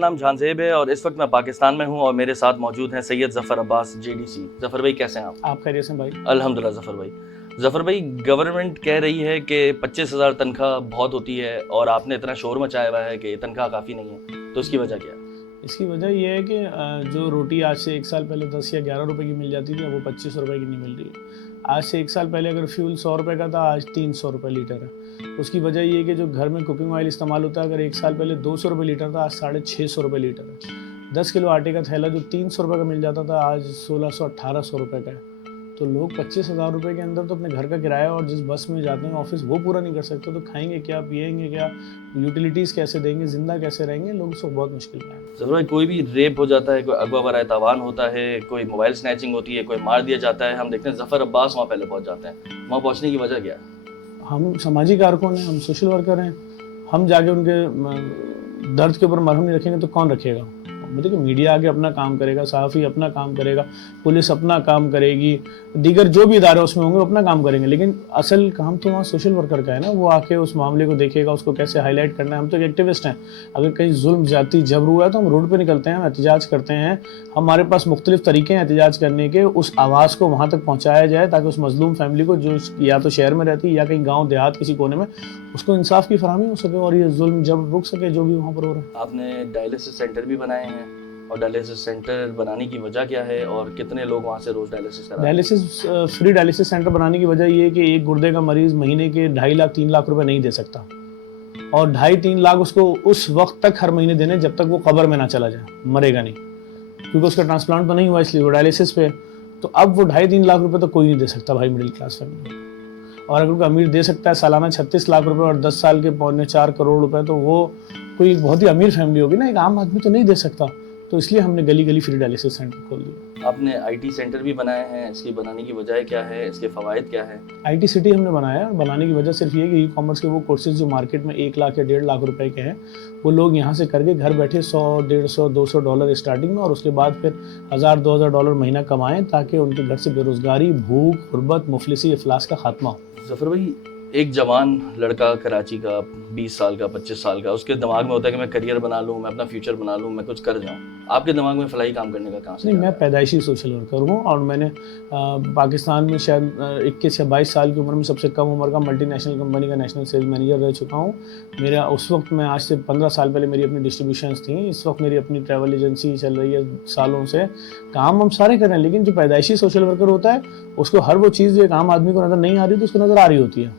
نام جھانزیب ہے اور اس وقت میں پاکستان میں ہوں اور میرے ساتھ موجود ہیں سید ظفر عباس JDC۔ ظفر بھائی کیسے ہیں آپ؟ آپ خیریت سے بھائی؟ الحمدللہ ظفر بھائی۔ ظفر بھائی گورنمنٹ کہہ رہی ہے کہ 25,000 تنخواہ بہت ہوتی ہے اور آپ نے اتنا شور مچایا ہوا ہے کہ تنخواہ کافی نہیں ہے، تو اس کی وجہ کیا ہے؟ اس کی وجہ یہ ہے کہ جو روٹی آج سے 1 سال پہلے 10 یا 11 روپے کی مل جاتی تھی اب وہ 25 روپے کی نہیں مل رہی ہے۔ آج سے 1 سال پہلے اگر فیول 100 روپے کا تھا آج 300 روپے لیٹر ہے۔ اس کی وجہ یہ ہے کہ جو گھر میں کوکنگ آئل استعمال ہوتا ہے اگر 1 سال پہلے 200 روپے لیٹر تھا آج 650 روپے لیٹر ہے۔ 10 کلو آٹے کا تھیلا جو 300 روپے کا مل جاتا تھا آج 1600-1800 روپے کا ہے۔ تو لوگ 25,000 روپے کے اندر تو اپنے گھر کا کرایہ اور جس بس میں جاتے ہیں آفس وہ پورا نہیں کر سکتے، تو کھائیں گے کیا، پیئیں گے کیا، یوٹیلیٹیز کیسے دیں گے، زندہ کیسے رہیں گے، لوگ اس کو بہت مشکل میں ہیں۔ ظفر بھائی کوئی بھی ریپ ہو جاتا ہے، کوئی اغوا برائے تاوان ہوتا ہے، کوئی موبائل سنیچنگ ہوتی ہے، کوئی مار دیا جاتا ہے، ہم دیکھتے ہیں ظفر عباس وہاں پہلے پہنچ جاتے ہیں، وہاں پہنچنے کی وجہ کیا ہے؟ ہم سماجی کارکن ہیں، ہم سوشل ورکر ہیں، ہم جا کے ان کے درد کے اوپر مرہم نہیں رکھیں گے تو کون رکھے گا؟ دیکھیں میڈیا آگے اپنا کام کرے گا، صحافی اپنا کام کرے گا، پولیس اپنا کام کرے گی، دیگر جو بھی ادارے اس میں ہوں گے وہ اپنا کام کریں گے، لیکن اصل کام تو وہاں سوشل ورکر کا ہے نا، وہ آ کے اس معاملے کو دیکھے گا، اس کو کیسے ہائی لائٹ کرنا ہے۔ ہم تو ایک ایکٹیوسٹ ہیں، اگر کہیں ظلم زیادتی جبر ہوا ہے تو ہم روڈ پہ نکلتے ہیں، ہم احتجاج کرتے ہیں، ہمارے پاس مختلف طریقے ہیں احتجاج کرنے کے، اس آواز کو وہاں تک پہنچایا جائے تاکہ اس مظلوم فیملی کو جو یا تو شہر میں رہتی ہے یا کہیں گاؤں دیہات کسی کونے میں اس کو انصاف کی فراہمی ہو سکے اور یہ ظلم جب رک سکے جو بھی وہاں پر ہو رہا ہے۔ آپ نے ڈائلسس سینٹر بھی بنائے ہیں اور ڈائلسس سینٹر بنانے کی وجہ کیا ہے اور کتنے لوگ وہاں سے روز ڈائلسس کراتے ہیں؟ ڈائلسس فری ڈائلسس سینٹر بنانے کی وجہ یہ ہے کہ ایک گردے کا مریض مہینے کے 2.5 لاکھ 3 لاکھ روپے نہیں دے سکتا، اور 2.5-3 لاکھ اس کو اس وقت تک ہر مہینے دینے جب تک وہ قبر میں نہ چلا جائے، مرے گا نہیں، کیونکہ اس کا ٹرانسپلانٹ تو نہیں ہوا اس لیے وہ ڈائلسس پہ۔ تو اب وہ 2.5-3 لاکھ روپے تو کوئی نہیں دے سکتا بھائی مڈل کلاس فیملی، اور اگر کوئی امیر دے سکتا ہے سالانہ 36 لاکھ روپے اور 10 سال کے 3.25 کروڑ روپے تو وہ کوئی بہت ہی امیر فیملی ہوگی نا، ایک عام آدمی تو نہیں دے سکتا۔ تو اس لیے ہم نے گلی گلی فری ڈائلسس سینٹر کھول دیا۔ آپ نے IT سینٹر بھی بنائے ہیں، اس کی بنانے کی وجہ کیا ہے، اس کے فوائد کیا ہے؟ IT سٹی ہم نے بنایا، بنانے کی وجہ صرف یہ کہ ای کامرس کے وہ کورسز جو مارکیٹ میں 1 لاکھ یا 1.5 لاکھ روپے کے ہیں وہ لوگ یہاں سے کر کے گھر بیٹھے $100-150-200 اسٹارٹنگ میں اور اس کے بعد پھر $1,000-2,000 مہینہ کمائیں تاکہ ان کے گھر سے بے روزگاری، بھوک، غربت، مفلسی، افلاس کا خاتمہ ہو۔ ظفر بھائی ایک جوان لڑکا کراچی کا 20 سال کا 25 سال کا، اس کے دماغ میں ہوتا ہے کہ میں کریئر بنا لوں، میں اپنا فیوچر بنا لوں، میں کچھ کر جاؤں، آپ کے دماغ میں فلاحی کام کرنے کا کہاں سے؟ نہیں، میں پیدائشی سوشل ورکر ہوں اور میں نے پاکستان میں شاید 21 یا 22 سال کی عمر میں سب سے کم عمر کا ملٹی نیشنل کمپنی کا نیشنل سیلز مینیجر رہ چکا ہوں۔ میرا اس وقت میں آج سے 15 سال پہلے میری اپنی ڈسٹریبیوشنز تھیں، اس وقت میری اپنی ٹریول ایجنسی چل رہی ہے سالوں سے، کام ہم سارے کر رہے ہیں، لیکن جو پیدائشی سوشل ورکر ہوتا ہے اس کو ہر وہ چیز جو ایک عام آدمی کو نظر نہیں آ رہی تو اس کو نظر آ رہی ہوتی ہے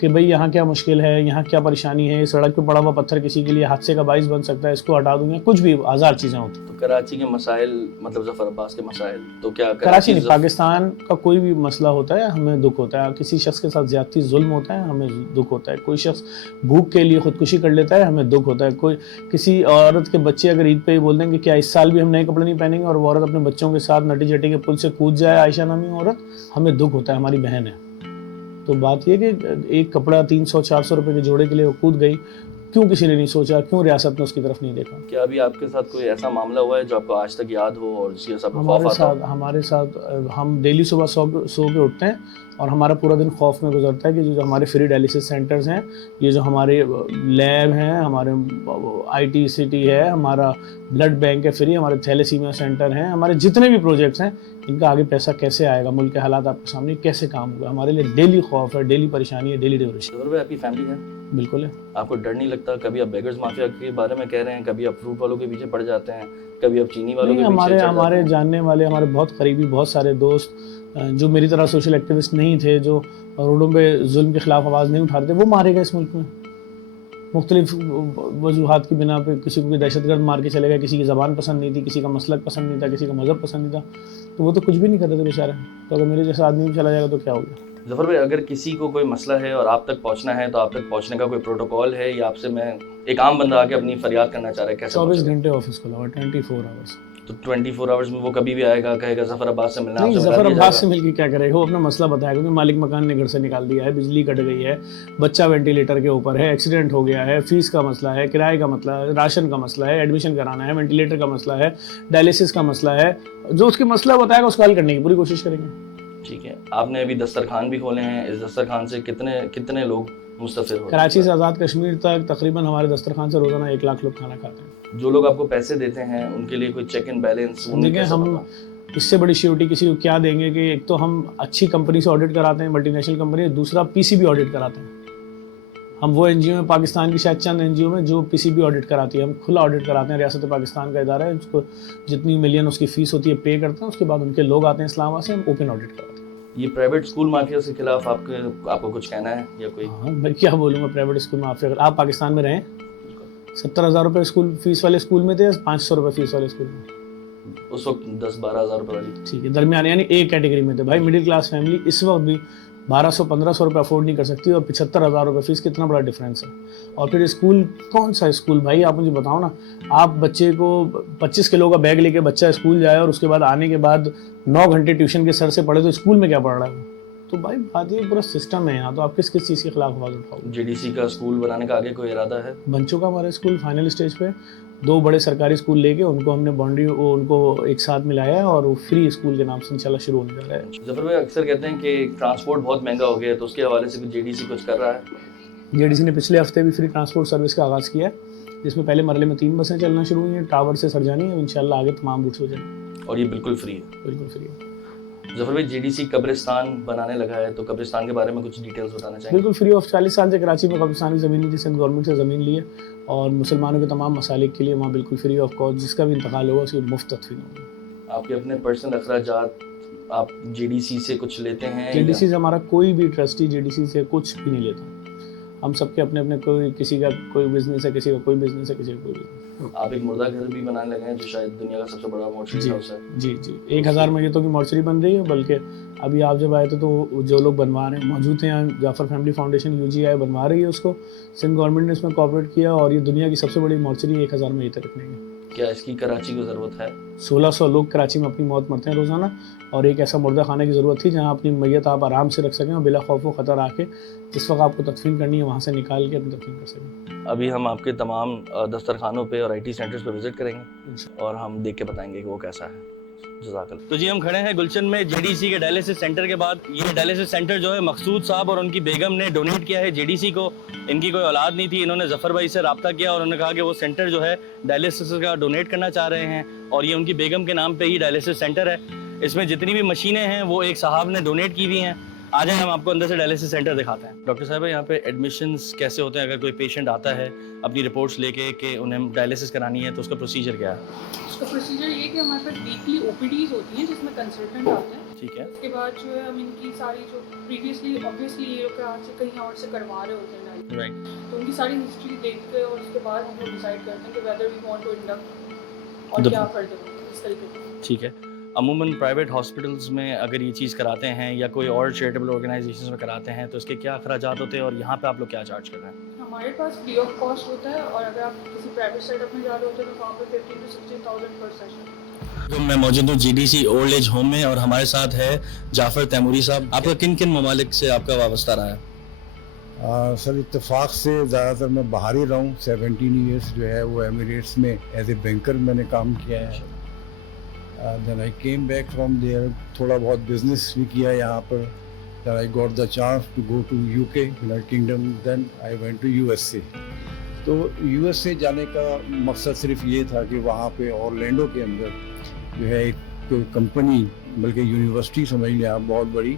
کہ بھئی یہاں کیا مشکل ہے، یہاں کیا پریشانی ہے، سڑک پہ پڑا ہوا پتھر کسی کے لیے حادثے کا باعث بن سکتا ہے، اس کو ہٹا دوں گا، کچھ بھی 1000 چیزیں ہوتی ہیں۔ تو کراچی کے مسائل مطلب ظفر عباس کے مسائل تو کیا کراچی نہیں، پاکستان کا کوئی بھی مسئلہ ہوتا ہے ہمیں دکھ ہوتا ہے، کسی شخص کے ساتھ زیادتی ظلم ہوتا ہے ہمیں دکھ ہوتا ہے، کوئی شخص بھوک کے لیے خودکشی کر لیتا ہے ہمیں دکھ ہوتا ہے، کوئی کسی عورت کے بچے اگر عید پہ ہی بول دیں کہ کیا اس سال بھی ہم نئے کپڑے نہیں پہنیں گے اور وہ عورت اپنے بچوں کے ساتھ نٹی جٹی کے پل سے کود جائے، عائشہ نامی عورت، ہمیں دکھ ہوتا ہے، ہماری بہن ہے۔ تو بات یہ کہ ایک کپڑا 300-400 روپے کے جوڑے کے لیے وہ کود گئی، کیوں کسی نے نہیں سوچا، کیوں ریاست نے اس کی طرف نہیں دیکھا؟ کیا ابھی آپ کے ساتھ کوئی ایسا معاملہ ہوا ہے جو آپ کو آج تک یاد ہو اور اس کی سب خوف آتا ہو؟ ہمارے ساتھ ہم ڈیلی صبح سو کے اٹھتے ہیں اور ہمارا پورا دن خوف میں گزرتا ہے کہ جو ہمارے فری ڈائلسس سینٹرز ہیں، یہ جو ہمارے لیب ہیں، ہمارے IT سٹی ہے، ہمارا بلڈ بینک ہے فری، ہمارے تھیلیسیمیا سینٹر ہیں، ہمارے جتنے بھی پروجیکٹس ہیں ان کا آگے پیسہ کیسے آئے گا، ملک کے حالات آپ کے سامنے کیسے کام ہوگا، ہمارے لیے ڈیلی خوف ہے، ڈیلی پریشانی ہے، ڈیلی ڈپریشن۔ ظفر بھائی آپ کی فیملی ہے؟ بالکل ہے۔ آپ کو ڈر نہیں لگتا؟ کبھی آپ بیگرز مافیا کے بارے میں کہہ رہے ہیں، کبھی آپ فروٹ والوں کے پیچھے پڑ جاتے ہیں، کبھی آپ چینی والوں کے پیچھے چڑھ جاتے ہیں؟ ہمارے جاننے والے، ہمارے بہت قریبی بہت سارے دوست جو میری طرح سوشل ایکٹیوسٹ نہیں تھے، جو روڈوں پہ ظلم کے خلاف آواز نہیں اٹھاتے تھے، وہ مارے گئے اس ملک میں مختلف وجوہات کی بنا پہ، کسی کو دہشت گرد مار کے چلے گئے، کسی کی زبان پسند نہیں تھی، کسی کا مسلک پسند نہیں تھا، کسی کا مذہب پسند نہیں تھا، تو وہ تو کچھ بھی نہیں کرتے تھے بیچارے، تو اگر میرے جیسا آدمی بھی چلا جائے گا تو کیا ہوگا؟ ظفر بھائی اگر کسی کو کوئی مسئلہ ہے اور آپ تک پہنچنا ہے تو آپ تک پہنچنے کا کوئی پروٹوکول ہے یا آپ سے میں ایک عام بندہ آ کے اپنی فریاد کرنا چاہ رہا ہے کیسے؟ 24 گھنٹے آفس کھلا ہوا، 24 آورس۔ تو 24 آورس میں وہ کبھی بھی آئے گا، کہے گا ظفر عباس سے ملنا؟ نہیں، ظفر عباس سے مل کے کیا کرے گا؟ وہ اپنا مسئلہ بتائے گا کہ مالک مکان نے گھر سے نکال دیا ہے، بجلی کٹ گئی ہے، بچہ وینٹیلیٹر کے اوپر ہے، ایکسیڈنٹ ہو گیا ہے، فیس کا مسئلہ ہے، کرائے کا مسئلہ ہے، راشن کا مسئلہ ہے، ایڈمیشن کرانا ہے، وینٹیلیٹر کا مسئلہ ہے، ڈائلسس کا مسئلہ ہے، جو اس کے مسئلہ بتائے گا اس کو حل کرنے کی پوری کوشش کریں گے۔ ٹھیک ہے، آپ نے ابھی دسترخوان بھی کھولے ہیں، اس دسترخوان سے کتنے لوگ मुस्तफिर हो कराची से आज़ाद कश्मीर तक तकरीबन हमारे दस्तरखान से रोज़ाना 1 लाख लोग खाना खाते हैं। जो लोग आपको पैसे देते हैं उनके लिए कोई चेक एंड बैलेंस देखिए हम इससे बड़ी श्योरिटी किसी को क्या देंगे कि एक तो हम अच्छी कंपनी से ऑडिट कराते हैं, मल्टीनेशनल कंपनी, दूसरा पीसीबी ऑडिट कराते हैं। हम वो एनजीओ में पाकिस्तान की शायद चंद एनजीओ में जो पीसीबी ऑडिट कराती है, हम खुला ऑडिट कराते हैं। रियासत पाकिस्तान का इदारा है, उसको जितनी मिलियन उसकी फ़ीस होती है पे करते हैं, उसके बाद उनके लोग आते हैं इस्लामाबाद से, हम ओपन ऑडिड कराते हैं। ये प्राइवेट स्कूल माफिया के खिलाफ आपको कुछ कहना है या कोई? हाँ, मैं क्या बोलूँगा प्राइवेट स्कूल माफिया। अगर आप पाकिस्तान में रहें, 70,000 रुपये स्कूल फीस वाले स्कूल में थे, 500 रुपये फीस वाले स्कूल में उस वक्त 10-12 हज़ार रुपये वाली, ठीक है, दरमियान यानी एक कैटेगरी में थे। भाई मिडिल क्लास फैमिली इस वक्त भी 1200-1500 रुपये अफोर्ड नहीं कर सकती और 75,000 रुपये फीस, कितना बड़ा डिफरेंस है। और फिर स्कूल कौन सा स्कूल भाई, आप मुझे बताओ ना। आप बच्चे को 25 किलो का बैग लेके बच्चा स्कूल जाए और उसके बाद आने के बाद 9 घंटे ट्यूशन के सर से पढ़े, तो स्कूल में क्या पढ़ रहा है? तो भाई बात ये पूरा सिस्टम है यहाँ, तो आप किस किस चीज़ के खिलाफ आवाज़ उठाओगे? जेडीसी का स्कूल बनाने का आगे कोई इरादा है? बन चुका हमारा स्कूल फाइनल स्टेज पे। 2 बड़े सरकारी स्कूल लेके उनको हमने बाउंड्री उनको एक साथ मिलाया है और वो फ्री स्कूल के नाम से इंशाल्लाह शुरू होने जा रहा है। जफर भाई अक्सर कहते हैं कि ट्रांसपोर्ट बहुत महंगा हो गया है, तो उसके हवाले से जेडीसी कुछ कर रहा है? जेडीसी ने पिछले हफ्ते भी फ्री ट्रांसपोर्ट सर्विस का आगाज़ किया है, जिसमें पहले मरले में 3 बसें चलना शुरू हुई हैं, टावर से सरजानी है, इंशाल्लाह आगे तमाम रूट्स हो जाएंगे। और ये बिल्कुल फ्री है? बिल्कुल फ्री है। जफर भाई जेडीसी कब्रिस्तान बनाने लगा है, तो कब्रिस्तान के बारे में कुछ डिटेल्स बताना चाहेंगे? बिल्कुल फ्री ऑफ। 40 साल से कराची में कब्रिस्तान की ज़मीन थी, सिंध गवर्नमेंट से ज़मीन ली है और मुसलमानों के तमाम मसालिक के लिए वहाँ बिल्कुल फ्री ऑफ कॉस्ट, जिसका भी इंतकाल होगा उसकी मुफ्त तदफीन होगी। आपके अपने पर्सनल अखराजात आप जेडीसी से कुछ लेते हैं? जेडीसी से हमारा कोई भी ट्रस्टी जेडीसी से कुछ भी नहीं लेता। हम सबके अपने अपने, कोई किसी का कोई बिजनेस है, किसी का कोई बिजनेस है, किसी का कोई बिजनेस। आप एक मुर्दा घर भी बनाने लगे हैं जो शायद दुनिया का सबसे बड़ा मोर्चरी हाउस है। जी 1000 मैयतों की मोर्चरी बन रही है, बल्कि अभी आप जब आए थे तो जो लोग बनवा रहे हैं मौजूद हैं यहाँ, जाफर फैमिली फाउंडेशन UGI बनवा रही है उसको, सिंध गवर्नमेंट ने इसमें कोऑपरेट किया और ये दुनिया की सबसे बड़ी मोर्चरी 1000 मैयतें रखने की। क्या इसकी कराची को ज़रूरत है? 1600 लोग कराची में अपनी मौत मरते हैं रोज़ाना और एक ऐसा मुर्दा खाने की ज़रूरत थी जहाँ अपनी मैयत आप आराम से रख सकें और बिला खौफ व ख़तर आके जिस वक्त आपको तदफीन करनी है वहाँ से निकाल के अपनी तदफीन कर सकें। अभी हम आपके तमाम दस्तरखानों पे और IT सेंटर्स पे विज़िट करेंगे और हम देख के बताएंगे कि वो कैसा है। जज़ाकल्लाह। तो जी हम खड़े हैं गुलशन में जेडीसी के डायलिसिस सेंटर के बाद। ये डायलिसिस सेंटर जो है मकसूद साहब और उनकी बेगम ने डोनेट किया है जेडीसी को। इनकी कोई औलाद नहीं थी, इन्होंने जफ़र भाई से रब्ता किया और उन्होंने कहा कि वो सेंटर जो है डायलिसिस का डोनेट करना चाह रहे हैं और ये उनकी बेगम के नाम पे ही डायलिसिस सेंटर है। इसमें जितनी भी मशीनें हैं वो एक साहब ने डोनेट की हुई हैं। आ जाए हम आपको अंदर से डायलिसिस सेंटर दिखाते हैं। डॉक्टर साहब यहाँ पे एडमिशन्स कैसे होते हैं? अगर कोई पेशेंट आता है अपनी रिपोर्ट्स लेके कि उन्हें डायलिसिस करानी है तो उसका प्रोसीजर क्या है? उसका प्रोसीजर ये है कि हमारे पास वीकली OPDs होती हैं जिसमें कंसल्टेंट आते हैं। ठीक है। उसके बाद जो है हम इनकी सारी जो प्रीवियसली ऑब्वियसली ये लोग यहाँ से कहीं और से करवा रहे होते हैं राइट। तो उनकी सारी हिस्ट्री देख के और उसके बाद हम लोग डिसाइड करते हैं कि whether we want to induct और क्या फर्दर इस तरीके से। ठीक है। अमूमन प्राइवेट हॉस्पिटल्स में अगर ये चीज़ कराते हैं या कोई और चैरिटेबल ऑर्गेनाइजेशंस में कराते हैं तो इसके क्या अखराजात होते हैं और यहाँ पे आप लोग क्या चार्ज कर रहे हैं? हमारे पास फ्री ऑफ कॉस्ट होता है और अगर आप किसी प्राइवेट सेटअप में जा रहे होते हैं तो वहाँ पर 15,000 to 16,000 पर सेशन। तो मैं मौजूद हूँ जेडीसी ओल्ड एज होम में और हमारे साथ है जाफर तैमूरी साहब। आपका किन किन ममालिक से आपका वाबस्ता रहा है? सर इत्तेफाक से ज़्यादातर मैं बाहर ही रहा हूँ। 17 ईयर्स जो है वो एमिरेट्स में एज ए बैंकर मैंने काम किया है। Then I came back from there, थोड़ा बहुत बिजनेस भी किया यहाँ पर। Then I got the chance to go to UK United Kingdom, then I went to USA। तो USA जाने का मकसद सिर्फ ये था कि वहाँ पे ऑरलैंडो के अंदर जो है एक कंपनी, बल्कि यूनिवर्सिटी समझ लें आप, बहुत बड़ी,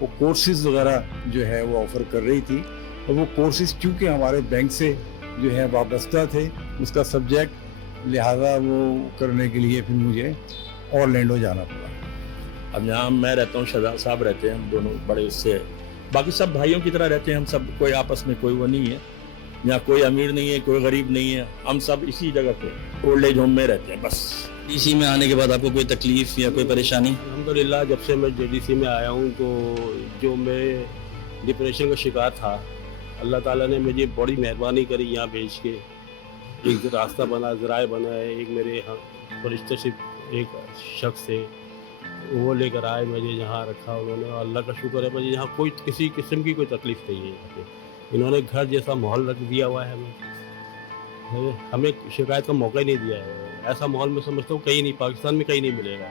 वो कोर्सेज़ वगैरह जो है वो ऑफ़र कर रही थी और वो कोर्सेज़ चूँकि हमारे बैंक से जो है वाबस्ता थे उसका सब्जेक्ट, लिहाजा वो करने के लिए फिर मुझे ऑरलैंडो जाना पड़ा। अब यहाँ मैं रहता हूँ, शहजाद साहब रहते हैं, हम दोनों बड़े उससे, बाकी सब भाइयों की तरह रहते हैं हम सब, कोई आपस में कोई वो नहीं है। यहाँ कोई अमीर नहीं है, कोई गरीब नहीं है, हम सब इसी जगह पे ओल्ड एज होम में रहते हैं बस। जेडीसी में आने के बाद आपको कोई तकलीफ या कोई परेशानी? अल्हम्दुलिल्लाह जब से मैं जेडीसी में आया हूँ तो जो मैं डिप्रेशन का शिकार था, अल्लाह ताला ने मुझे बड़ी मेहरबानी करी यहाँ भेज के। एक रास्ता बना, ज़राए बना है, एक मेरे यहाँ फरिश्ते से एक शख्स से वो लेकर आए, मुझे यहाँ रखा उन्होंने। अल्लाह का शुक्र है, मुझे यहाँ कोई किसी किस्म की कोई तकलीफ़ नहीं है। यहाँ पे इन्होंने घर जैसा माहौल रख दिया हुआ है हमें शिकायत का मौका ही नहीं दिया है। ऐसा माहौल मैं समझता हूँ कहीं नहीं, पाकिस्तान में कहीं नहीं मिलेगा।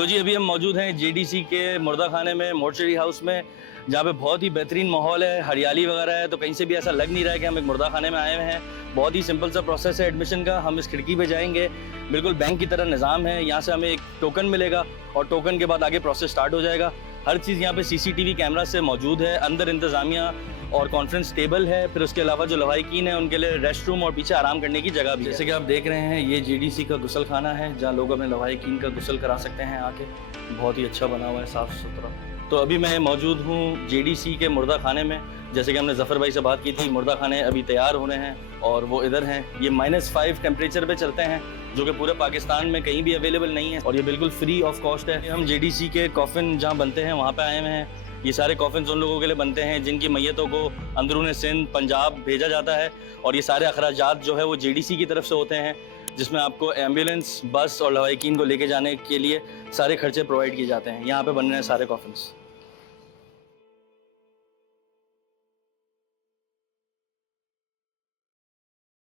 तो जी अभी हम मौजूद हैं JDC के मुर्दा खाने में, मोर्चरी हाउस में, जहाँ पे बहुत ही बेहतरीन माहौल है, हरियाली वगैरह है, तो कहीं से भी ऐसा लग नहीं रहा है कि हम एक मुर्दा खाने में आए हुए हैं। बहुत ही सिंपल सा प्रोसेस है एडमिशन का। हम इस खिड़की पे जाएंगे, बिल्कुल बैंक की तरह निज़ाम है। यहाँ से हमें एक टोकन मिलेगा और टोकन के बाद आगे प्रोसेस स्टार्ट हो जाएगा। हर चीज़ यहाँ पे CCTV कैमरा से मौजूद है। अंदर इंतज़ामिया और कॉन्फ्रेंस टेबल है, फिर उसके अलावा जो लवाहिकीन है उनके लिए रेस्ट रूम और पीछे आराम करने की जगह भी है। जैसे कि आप देख रहे हैं, ये JDC का गुसल खाना है, जहाँ लोग अपने लवाहिकीन का गुसल करा सकते हैं आके। बहुत ही अच्छा बना हुआ है, साफ़ सुथरा। तो अभी मैं मौजूद हूँ JDC के मुर्दा खाने में। जैसे कि हमने ज़फ़र भाई से बात की थी, मुर्दा खाने अभी तैयार हो रहे हैं और वो इधर हैं। ये -5 टेम्परेचर पे चलते हैं, जो कि पूरे पाकिस्तान में कहीं भी अवेलेबल नहीं है, और ये बिल्कुल फ्री ऑफ कॉस्ट है। हम JDC के कॉफ़िन जहाँ बनते हैं वहाँ पे आए हुए हैं। ये सारे कॉफ़िन उन लोगों के लिए बनते हैं जिनकी मैयतों को अंदरून सिंध, पंजाब भेजा जाता है, और ये सारे अखराजात जो है वो JDC की तरफ से होते हैं, जिसमें आपको एम्बुलेंस, बस और लवाहिकीन को लेके जाने के लिए सारे खर्चे प्रोवाइड किए जाते हैं। यहाँ पे बन रहे हैं सारे कॉफ़िन्स।